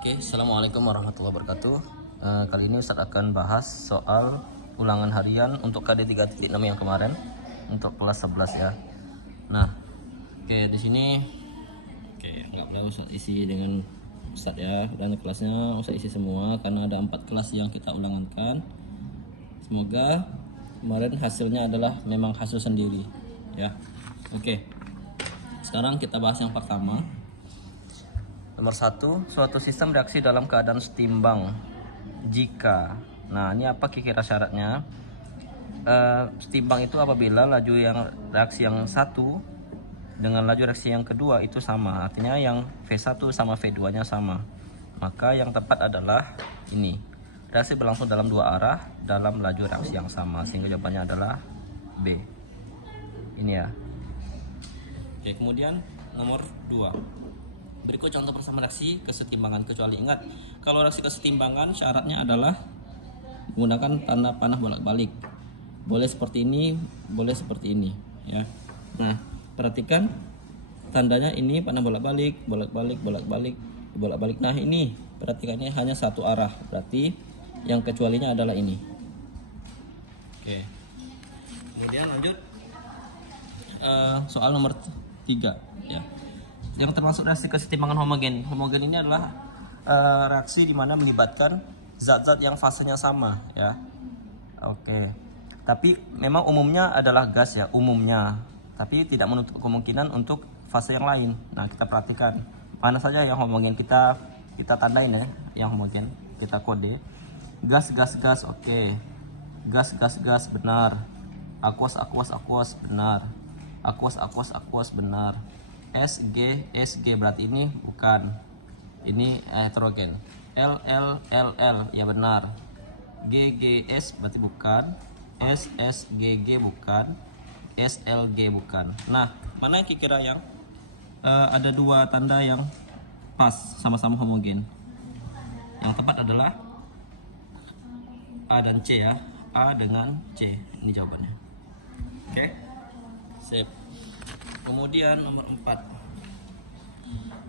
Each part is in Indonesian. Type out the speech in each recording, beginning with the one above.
Oke, Assalamualaikum warahmatullahi wabarakatuh. Kali ini Ustadz akan bahas soal ulangan harian untuk KD 3.6 yang kemarin untuk kelas 11 ya. Nah, oke di sini nggak perlu Ustadz isi dengan Ustadz ya, dan kelasnya usah isi semua karena ada 4 kelas yang kita ulangankan. Semoga kemarin hasilnya adalah memang hasil sendiri ya. Oke, sekarang kita bahas yang pertama. Nomor 1, suatu sistem reaksi dalam keadaan setimbang jika. Nah, ini apa kira-kira syaratnya? Setimbang itu apabila laju yang reaksi yang satu dengan laju reaksi yang kedua itu sama. Artinya yang V1 sama V2 nya sama. Maka yang tepat adalah ini. Reaksi berlangsung dalam dua arah dalam laju reaksi yang sama. Sehingga jawabannya adalah B. Ini ya. Oke, kemudian nomor 2. Berikut contoh bersama reaksi kesetimbangan, kecuali ingat kalau reaksi kesetimbangan syaratnya adalah menggunakan tanda panah bolak-balik. Boleh seperti ini, boleh seperti ini ya. Nah, perhatikan tandanya ini panah bolak-balik, bolak-balik, bolak-balik, bolak-balik. Nah, ini perhatikan ini hanya satu arah. Berarti yang kecualinya adalah ini. Oke. Kemudian lanjut soal nomor 3 ya. Yang termasuk reaksi kesetimbangan homogen. Homogen ini adalah reaksi di mana melibatkan zat-zat yang fasenya sama ya. Oke. Tapi memang umumnya adalah gas ya, umumnya. Tapi tidak menutup kemungkinan untuk fase yang lain. Nah, kita perhatikan mana saja yang homogen, kita tandain ya, yang homogen kita kode. Gas, gas, gas, oke. Gas, gas, gas, benar. Aqueous, aqueous, aqueous, benar. Aqueous, aqueous, aqueous, benar. SG, SG berarti ini bukan, ini heterogen. LL ya benar. GGS berarti bukan. SSGG bukan. SLG bukan. Nah, mana yang kira yang ada dua tanda yang pas sama-sama homogen? Yang tepat adalah A dan C ya. A dengan C, ini jawabannya. Oke, sip. Kemudian nomor 4,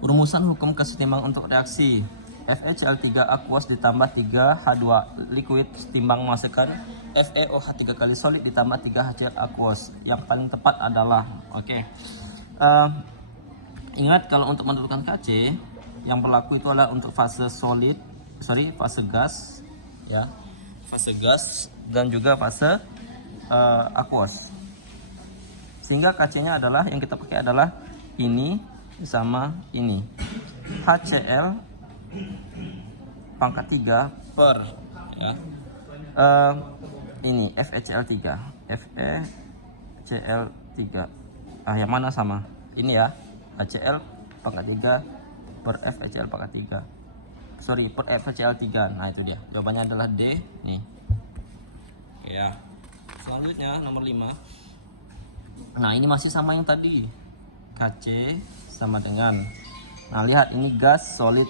rumusan hukum kesetimbangan untuk reaksi FeCl3 aqueous ditambah 3H2 liquid setimbang menghasilkan FeOH3 kali solid ditambah 3HCl aqueous. Yang paling tepat adalah ingat kalau untuk menentukan Kc yang berlaku itu adalah untuk fase fase gas ya, fase gas dan juga fase aqueous. Sehingga Kc-nya adalah yang kita pakai adalah ini sama ini. HCl pangkat 3 per ya. Ini FeCl3. FeCl3. Yang mana sama? Ini ya. HCl pangkat 3 per FeCl pangkat 3. Per FeCl3. Nah, itu dia. Jawabannya adalah D nih. Ya. Selanjutnya nomor 5. Nah, ini masih sama yang tadi. Kc sama dengan, nah lihat ini gas solid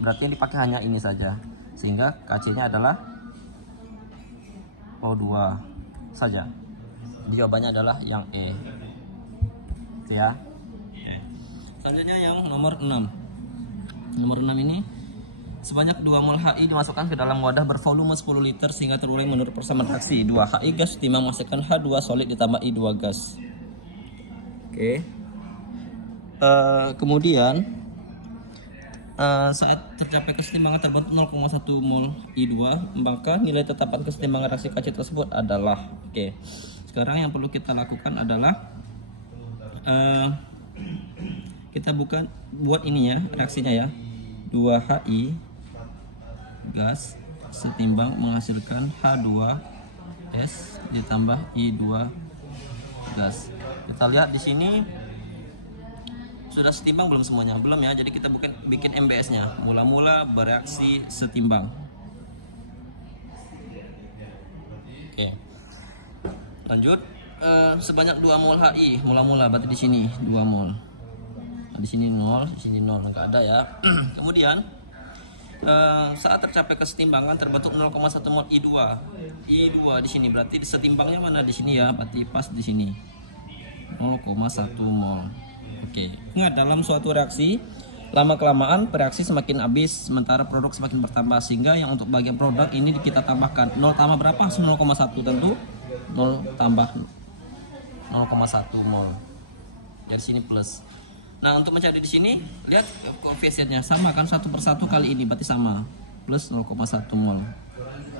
berarti yang dipakai hanya ini saja, sehingga Kc nya adalah O2 saja. Jawabannya adalah yang E itu ya. Selanjutnya yang nomor 6. Nomor 6 ini sebanyak 2 mol Hi dimasukkan ke dalam wadah bervolume 10 liter sehingga terurai menurut persamaan reaksi 2 Hi gas setimbang menghasilkan H2 solid ditambah I2 gas. Oke. Kemudian saat tercapai kesetimbangan terbentuk 0,1 mol I2, maka nilai tetapan kesetimbangan reaksi Kc tersebut adalah. Oke. Sekarang yang perlu kita lakukan adalah kita buat ini ya, reaksinya ya. 2Hi gas setimbang menghasilkan H2S ditambah I2 gas. Kita lihat di sini sudah setimbang belum semuanya? Belum ya. Jadi kita bikin MBS-nya. Mula-mula bereaksi setimbang. Oke. Lanjut. Sebanyak 2 mol Hi mula-mula berarti di sini 2 mol. Nah, di sini 0, di sini 0 enggak ada ya. Kemudian saat tercapai kesetimbangan terbentuk 0,1 mol I2. I2 di sini berarti setimbangnya mana di sini ya? Berarti pas di sini. 0,1 mol. Oke. Ingat dalam suatu reaksi lama kelamaan reaksi semakin habis sementara produk semakin bertambah, sehingga yang untuk bagian produk ini kita tambahkan 0 tambah berapa? 0,1, tentu 0 tambah 0,1 mol. Dari sini plus. Nah, untuk mencari di sini lihat koefisiennya sama kan, 1/1 kali ini berarti sama, plus 0,1 mol.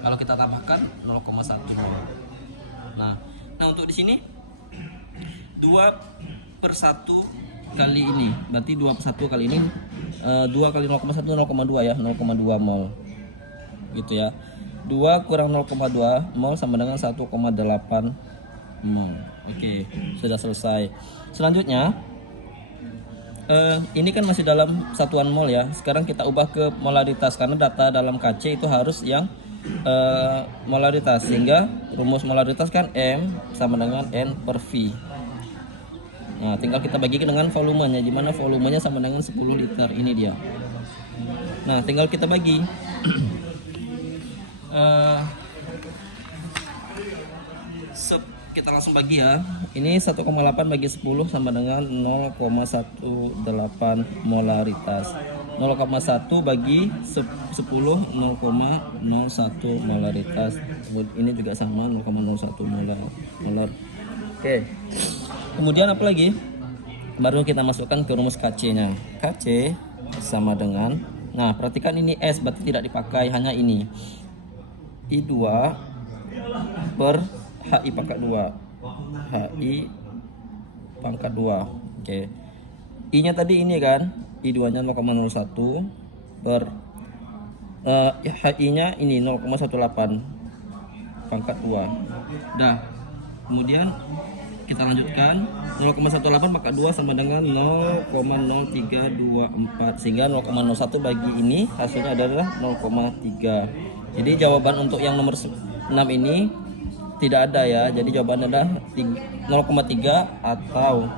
Kalau kita tambahkan 0,1 mol. Nah untuk di sini 2/1 kali ini berarti 2/1 kali ini 2 kali 0,1 0,2 ya, 0,2 mol gitu ya. 2 kurang 0,2 mol sama dengan 1,8 mol. Oke, sudah selesai. Selanjutnya ini kan masih dalam satuan mol ya. Sekarang kita ubah ke molaritas karena data dalam KC itu harus yang molaritas, sehingga rumus molaritas kan M sama dengan N per V. Nah, tinggal kita bagi dengan volumenya, dimana volumenya sama dengan 10 liter, ini dia. Nah, tinggal kita bagi. Kita langsung bagi ya. Ini 1,8 bagi 10 sama dengan 0,18 molaritas. 0,1 bagi 10 0,01 molaritas. Ini juga sama 0,01 molar. Oke. Kemudian apa lagi? Baru kita masukkan ke rumus KC-nya. KC sama dengan, nah perhatikan ini S berarti tidak dipakai, hanya ini I2 per HI pangkat 2. HI pangkat 2. Oke. I-nya tadi ini kan, I2-nya 0,01 per HI-nya ini 0,18 pangkat 2. Dah. Kemudian kita lanjutkan 0,18 pangkat 2 sama dengan 0,0324, sehingga 0,01 bagi ini hasilnya adalah 0,3. Jadi jawaban untuk yang nomor 6 ini tidak ada ya. Jadi jawabannya adalah 0,3 atau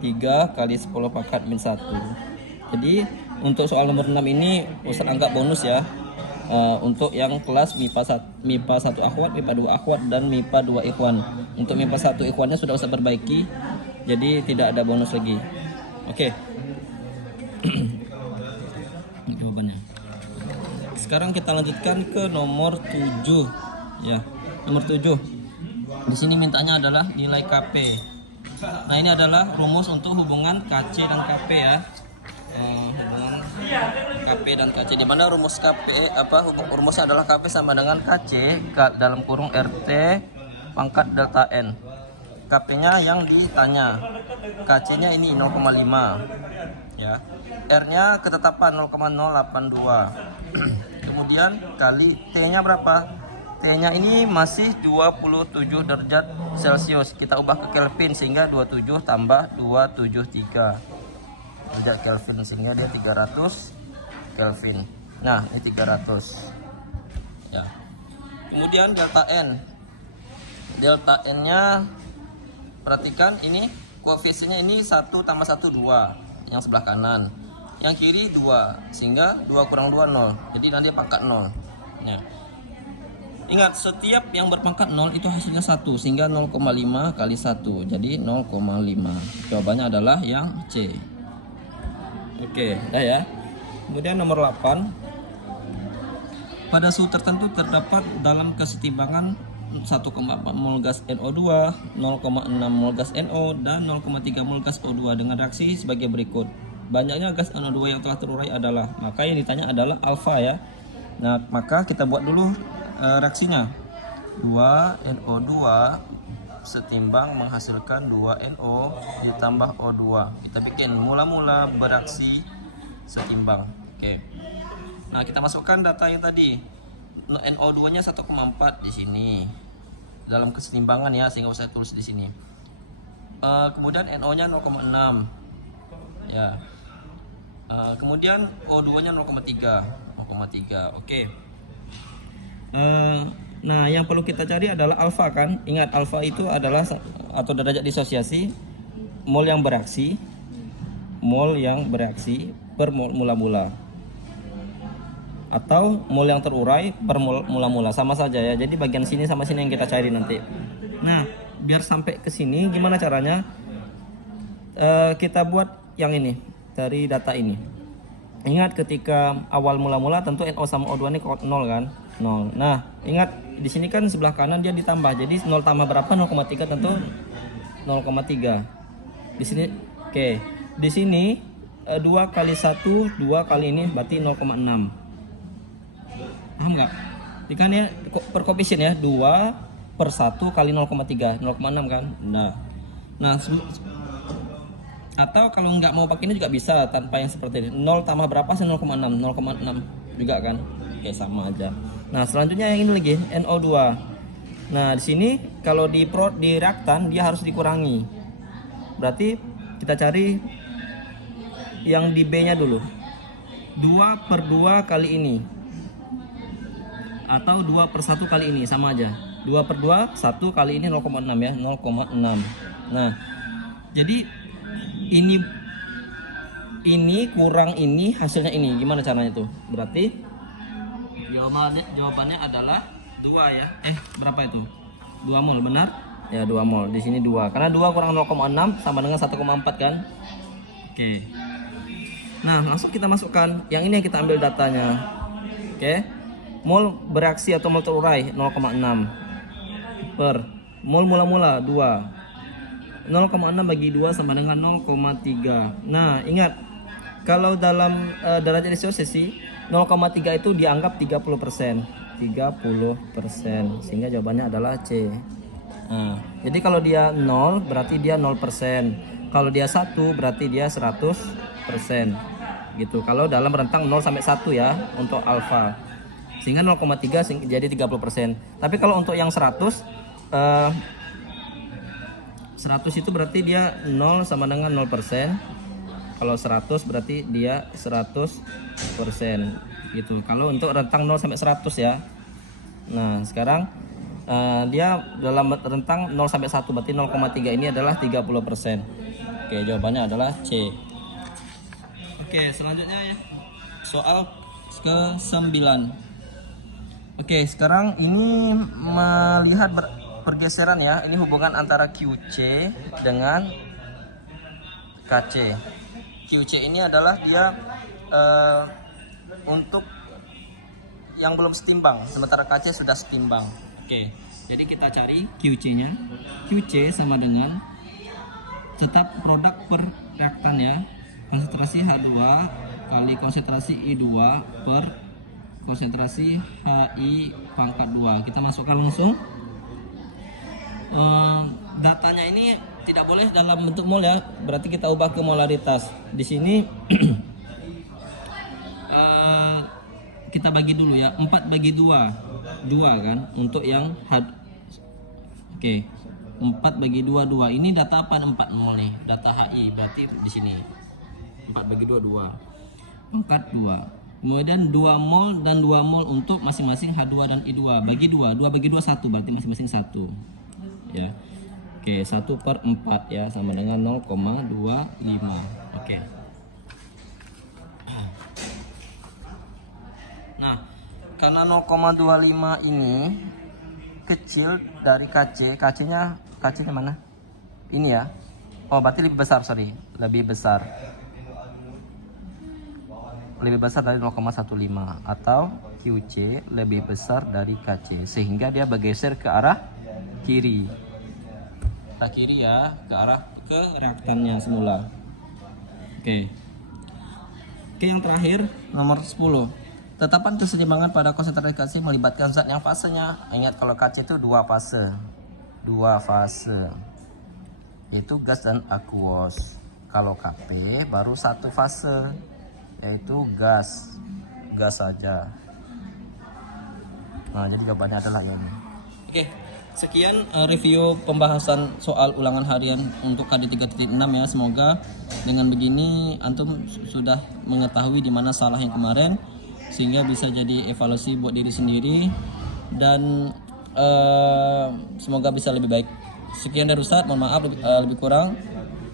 3 kali 10 pangkat min 1. Jadi untuk soal nomor 6 ini Ustaz anggap bonus ya. Untuk yang kelas MIPA 1 akhwat, MIPA 2 akhwat, dan MIPA 2 ikhwan. Untuk MIPA 1 ikhwannya sudah Ustaz perbaiki, jadi tidak ada bonus lagi. Oke. Jawabannya. Sekarang kita lanjutkan ke nomor 7 ya. Nomor 7. Di sini mintanya adalah nilai KP. Nah, ini adalah rumus untuk hubungan KC dan KP ya. Hubungan KP dan KC, di mana rumus KP rumusnya adalah KP sama dengan KC dalam kurung RT pangkat delta N. KP-nya yang ditanya, KC-nya ini 0,5 ya. R-nya ketetapan 0,082. Kemudian kali T-nya berapa? T-nya ini masih 27 derajat Celcius. Kita ubah ke Kelvin sehingga 27 tambah 273 derajat Kelvin, sehingga dia 300 Kelvin. Nah, ini 300 ya. Kemudian delta N. Delta N-nya perhatikan ini koefisiennya ini 1 tambah 1 2 yang sebelah kanan. Yang kiri 2, sehingga 2 kurang 2 0. Jadi nanti pangkat 0. Nah, ingat setiap yang berpangkat 0 itu hasilnya 1, sehingga 0,5 kali 1 jadi 0,5. Jawabannya adalah yang C. Oke, dah ya. Kemudian nomor 8. Pada suhu tertentu terdapat dalam kesetimbangan 1,4 mol gas NO2, 0,6 mol gas NO, dan 0,3 mol gas O2 dengan reaksi sebagai berikut. Banyaknya gas NO2 yang telah terurai adalah, maka yang ditanya adalah alfa ya. Nah, maka kita buat dulu reaksinya. 2 NO2 setimbang menghasilkan 2 NO ditambah O2. Kita bikin mula-mula bereaksi setimbang. Oke. Nah, kita masukkan data yang tadi. NO2-nya 1,4 di sini. Dalam kesetimbangan ya, sehingga saya tulis di sini. Kemudian NO-nya 0,6. Ya. Kemudian O2-nya 0,3. Oke. Nah, yang perlu kita cari adalah alfa kan. Ingat, alfa itu adalah atau derajat disosiasi mol yang bereaksi per mula-mula, atau mol yang terurai per mula-mula, sama saja ya. Jadi bagian sini sama sini yang kita cari nanti. Nah, biar sampai ke sini gimana caranya? Kita buat yang ini, dari data ini. Ingat ketika awal mula-mula tentu NO sama O2 ini 0 kan? 0. Nah, ingat di sini kan sebelah kanan dia ditambah. Jadi 0 tambah berapa? 0,3 tentu 0,3. Di sini oke. Di sini 2 kali 1, 2 kali ini berarti 0,6. Paham nggak? Ini kan ya per koefisien ya, 2 per 1 kali 0,3, 0,6 kan? Nah, atau kalau nggak mau pakai ini juga bisa tanpa yang seperti ini. 0 tambah berapa sih? 0,6. 0,6 juga kan? Oke, sama aja. Nah, selanjutnya yang ini lagi, NO2. Nah, di sini kalau di reaktan dia harus dikurangi. Berarti kita cari yang di B-nya dulu. 2 per 2 kali ini. Atau 2 per 1 kali ini, sama aja. 2 per 2, 1 kali ini 0,6 ya, 0,6. Nah, jadi ini kurang ini, hasilnya ini. Gimana caranya tuh? Berarti jawabannya adalah 2 ya. Berapa itu? 2 mol, benar? Ya, 2 mol. Di sini 2. Karena 2 kurang 0,6 sama dengan 1,4 kan? Oke. Nah, langsung kita masukkan. Yang ini yang kita ambil datanya. Oke. Mol bereaksi atau mol terurai 0,6 per mol mula-mula 2. 0,6 bagi 2 sama dengan 0,3. Nah, ingat kalau dalam derajat isostesis 0,3 itu dianggap 30%. 30%. Sehingga jawabannya adalah C. Nah, jadi kalau dia 0 berarti dia 0%. Kalau dia 1 berarti dia 100%. Gitu. Kalau dalam rentang 0 sampai 1 ya untuk alfa. Sehingga 0,3 jadi 30%. Tapi kalau untuk yang 100 itu berarti dia 0 sama dengan 0%. Kalau 100 berarti dia 100% gitu. Kalau untuk rentang 0 sampai 100 ya. Nah, sekarang dia dalam rentang 0 sampai 1 berarti 0,3 ini adalah 30%. Oke, jawabannya adalah C. Oke, selanjutnya ya. Soal ke-9. Oke, sekarang ini melihat pergeseran ya. Ini hubungan antara QC dengan KC. QC ini adalah dia untuk yang belum setimbang, sementara KC sudah setimbang. Oke, jadi kita cari QC-nya. QC sama dengan tetap produk per reaktan ya. Konsentrasi H2 kali konsentrasi I2 per konsentrasi HI pangkat 2. Kita masukkan langsung. Datanya ini tidak boleh dalam bentuk mol ya, berarti kita ubah ke molaritas. Di sini kita bagi dulu ya, 4 bagi 2 kan untuk yang Oke, 4 bagi 2 2. Ini data apa? 4 mol nih, data HI, berarti di sini 4 bagi 2 2 pangkat 2. Kemudian 2 mol dan 2 mol untuk masing-masing H2 dan I2 bagi 2 bagi 2 1, berarti masing-masing 1 ya. Oke, 1 per 4 ya, sama dengan 0,25. Oke. Nah, karena 0,25 ini kecil dari KC, KC-nya mana? Ini ya. Oh, berarti lebih besar, lebih besar. Lebih besar dari 0,15 atau QC lebih besar dari KC, sehingga dia bergeser ke arah kiri. Kiri ya, ke reaktannya semula. Oke, yang terakhir nomor 10. Tetapan keseimbangan pada konsentrasi KC melibatkan zat yang fasenya. Ingat kalau KC itu dua fase, yaitu gas dan aquos. Kalau KP baru satu fase, yaitu gas saja. Nah, jadi jawabannya adalah ini. Oke, sekian review pembahasan soal ulangan harian untuk KD 3.6 ya. Semoga dengan begini antum sudah mengetahui di mana salah yang kemarin, sehingga bisa jadi evaluasi buat diri sendiri, dan semoga bisa lebih baik. Sekian dari Ustadz, mohon maaf lebih kurang.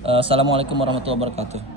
Assalamualaikum warahmatullahi wabarakatuh.